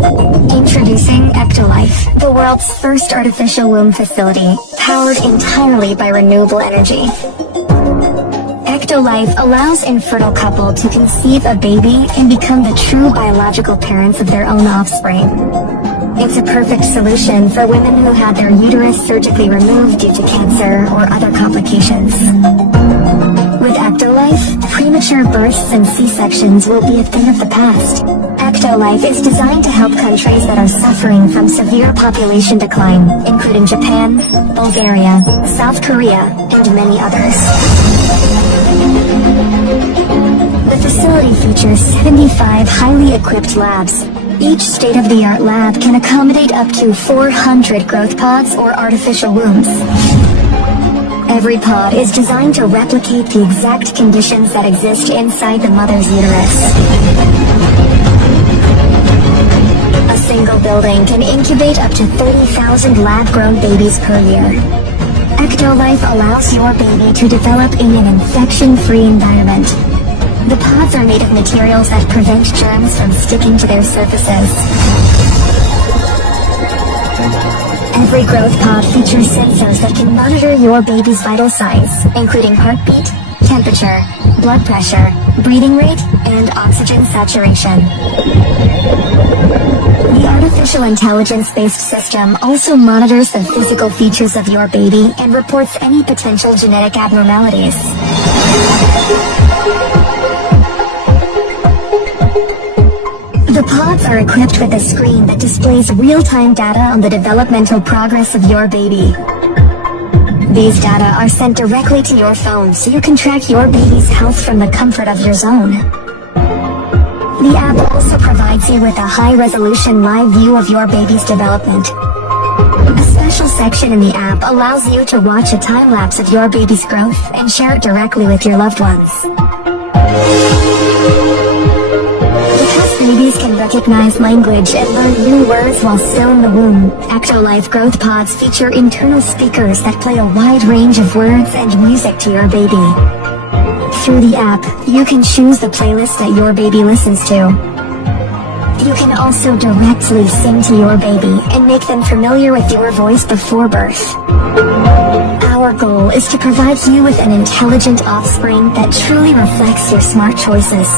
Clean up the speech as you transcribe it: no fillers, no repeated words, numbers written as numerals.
Introducing Ectolife, the world's first artificial womb facility, powered entirely by renewable energy. Ectolife allows infertile couple to conceive a baby and become the true biological parents of their own offspring. It's a perfect solution for women who had their uterus surgically removed due to cancer or other complications. With Ectolife, premature births and C-sections will be a thing of the past. Ectolife is designed to help countries that are suffering from severe population decline, including Japan, Bulgaria, South Korea, and many others. The facility features 75 highly equipped labs. Each state-of-the-art lab can accommodate up to 400 growth pods or artificial wombs. Every pod is designed to replicate the exact conditions that exist inside the mother's uterus. A single building can incubate up to 30,000 lab-grown babies per year. Ectolife allows your baby to develop in an infection-free environment. The pods are made of materials that prevent germs from sticking to their surfaces. Every growth pod features sensors that can monitor your baby's vital signs, including heartbeat, temperature, blood pressure, breathing rate, and oxygen saturation. The artificial intelligence-based system also monitors the physical features of your baby and reports any potential genetic abnormalities. The pods are equipped with a screen that displays real-time data on the developmental progress of your baby. These data are sent directly to your phone so you can track your baby's health from the comfort of your zone. The app also provides you with a high-resolution live view of your baby's development. A special section in the app allows you to watch a time-lapse of your baby's growth and share it directly with your loved ones. Babies can recognize language and learn new words while still in the womb. Ectolife growth pods feature internal speakers that play a wide range of words and music to your baby. Through the app, you can choose the playlist that your baby listens to. You can also directly sing to your baby and make them familiar with your voice before birth. Our goal is to provide you with an intelligent offspring that truly reflects your smart choices.